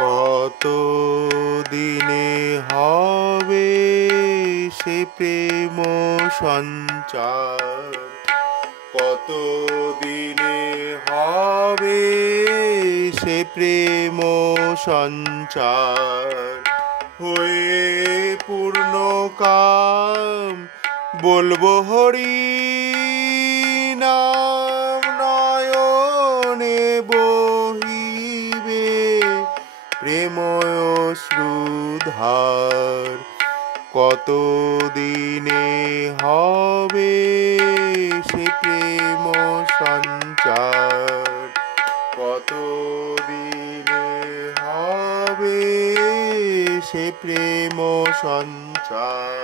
কত দিনে হবে সে প্রেম সঞ্চার, কত দিনে হবে সে প্রেম সঞ্চার। হয়ে পূর্ণ কাম বলবো হরি নাম, নয়নে বহিবে প্রেময় অশ্রুধার। কত দিনে হবে সে প্রেম সঞ্চার, কত দিনে হবে সে প্রেম সঞ্চার।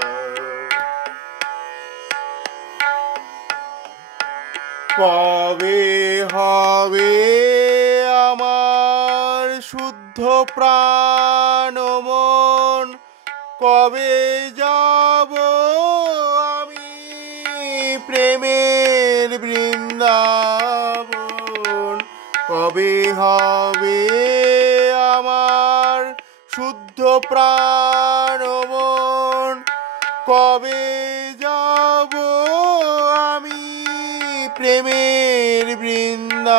কবে হবে আমার শুদ্ধ প্রাণ মন, কবে যাব আমি প্রেমের বৃন্দাবন। কবে হবে আমার শুদ্ধ প্রাণ মন, কবে যাব আমি প্রেমের বৃন্দাবন।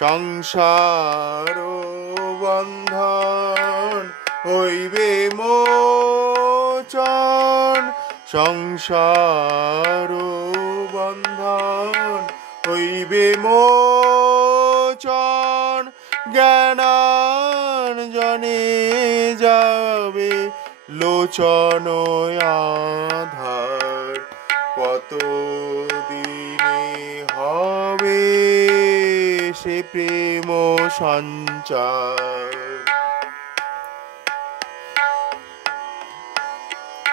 সংসার বন্ধন হইবে মোচন, সংসার বন্ধন হইবে মোচন। জ্ঞানাঞ্জনে যাবে লোচন আধার, কত দিনে হবে সে প্রেম সঞ্চার।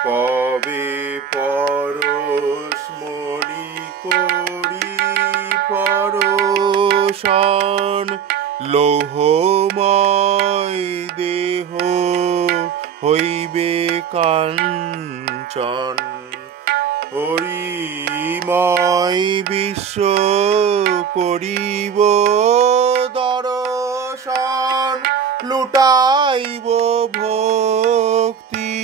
কবে পরশমণি করি পরশন, লৌহময় দেহ হইবে কাঞ্চন। হরিময় বিশ্ব করিব দর্শন, লুটাইব ভক্তি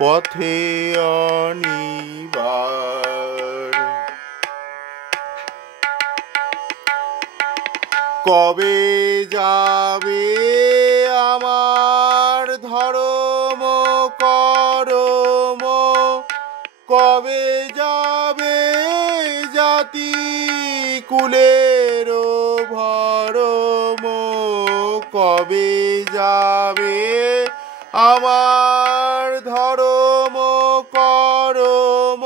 পথে অনিবার। কবে যাবে আমার ধর্ম করম, কবে যাবে জাতি কুলের ভরম। কবে যাবে আমার ধর্ম করম,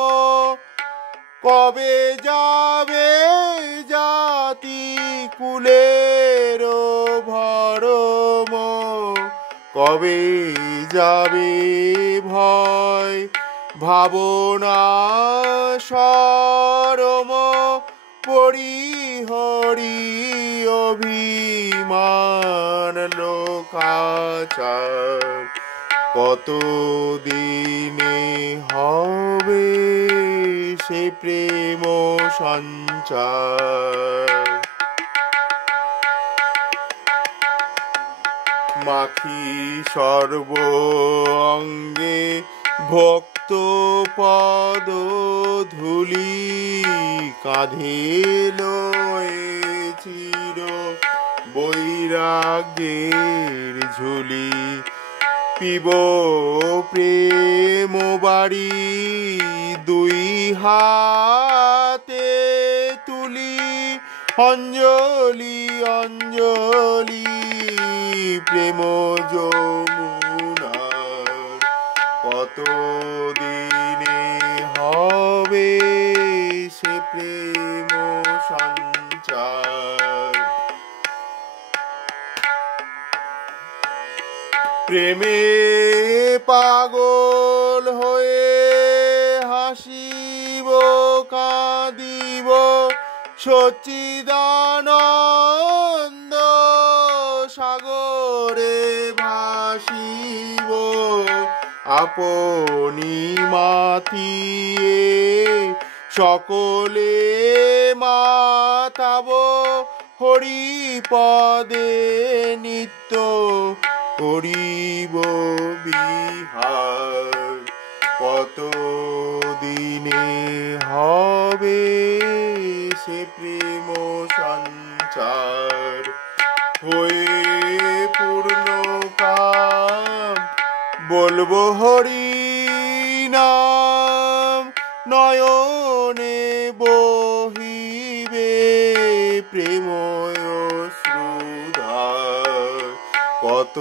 কবে যাবে জাতি কুলের ভরম। কবে যাবে ভয় ভাবনা শরম, পরিহরি অভিমান লোকাচার। কত দিনে হবে সে প্রেম সঞ্চার। মাখি সর্ব অঙ্গে ভক্ত পদ ধূলি, কাঁধে লয়ে চির বৈরাগ্যের ঝুলি। পিব প্রেম বাড়ি দুই হাতে তুলি, অঞ্জলি অঞ্জলি প্রেম যমুনার। কত দিনে হবে সে প্রেম সঞ্চার। প্রেমে পাগল হয়ে হাসিব কাঁদিব, সচ্চিদানন্দ সাগরে ভাসিব। আপনি মাতিয়ে সকলে মাতাব, হরিপদে নিত্য করিব বিহার। কত দিনে হবে সে প্রেম সঞ্চার, হয়ে পূর্ণ কাম বলবো হরি নাম। নয়নে বহিবে প্রেময় শ্রুধার, কত